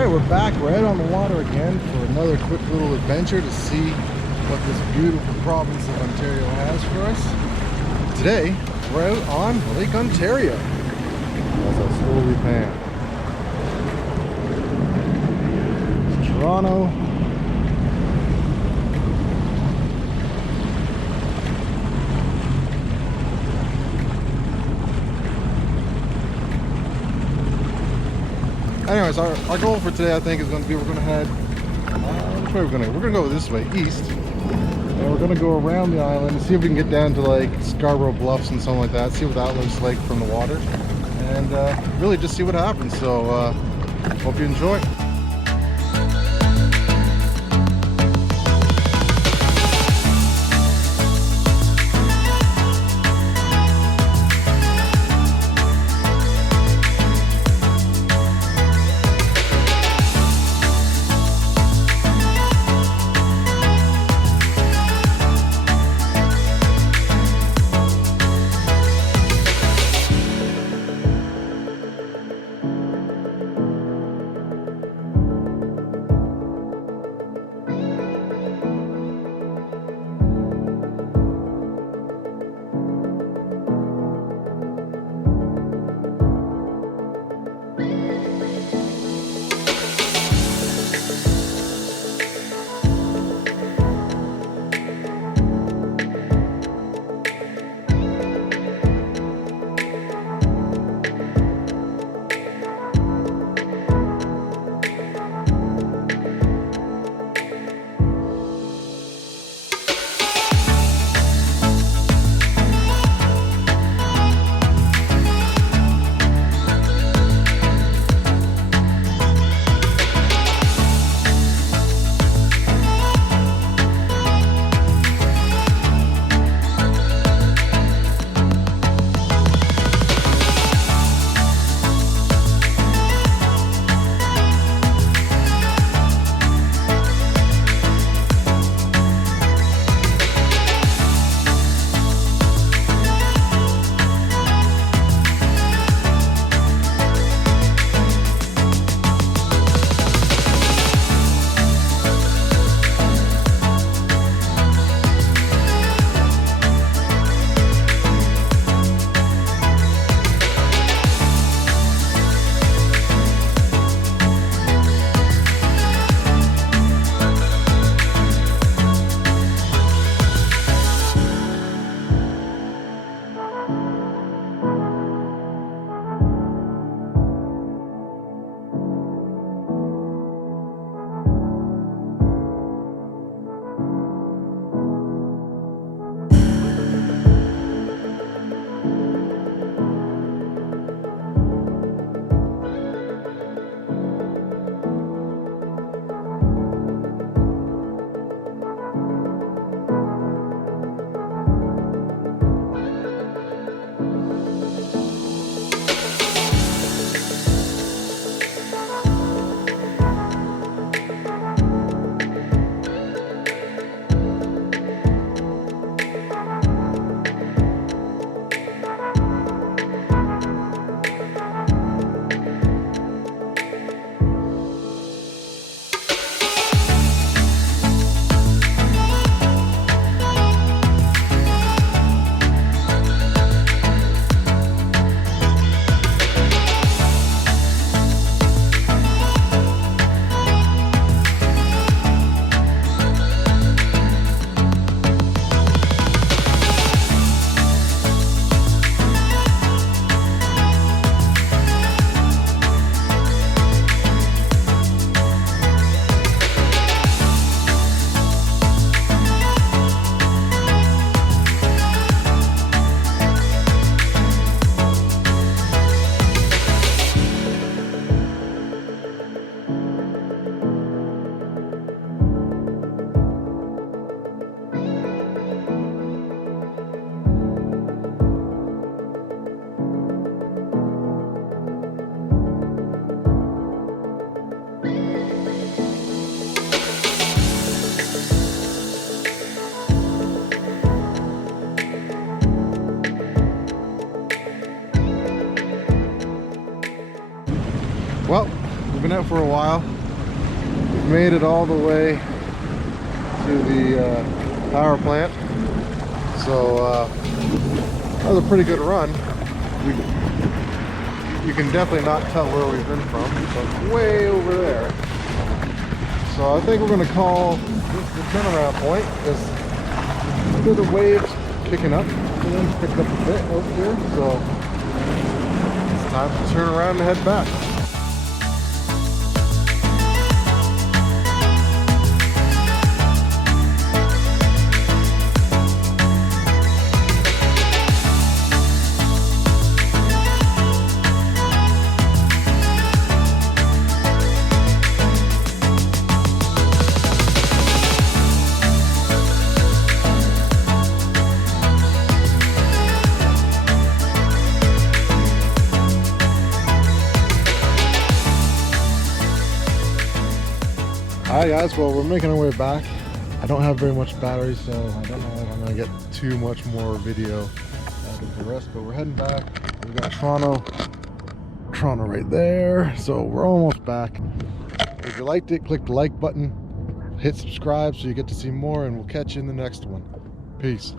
Alright, we're back. We're out on the water again for another quick little adventure to see what this beautiful province of Ontario has for us. Today, we're out on Lake Ontario as I slowly pan. Toronto. Anyways, our goal for today, I think, is going to be we're going to head. Which way we're going to go? We're going to go this way, east, and we're going to go around the island and see if we can get down to like Scarborough Bluffs and something like that. See what that looks like from the water, and really just see what happens. So, hope you enjoy. plant for a while. We've made it all the way to the power plant. So that was a pretty good run. You can definitely not tell where we've been from. So it's way over there. So I think we're going to call this the turnaround point because the waves kicking up. The wind's picked up a bit over here. So it's time to turn around and head back. Hi guys, well we're making our way back. I don't have very much battery, so I don't know if I'm gonna get too much more video out of the rest, but we're heading back. We've got Toronto right there, so we're almost back. If you liked it, click the like button, hit subscribe so you get to see more, and we'll catch you in the next one. Peace.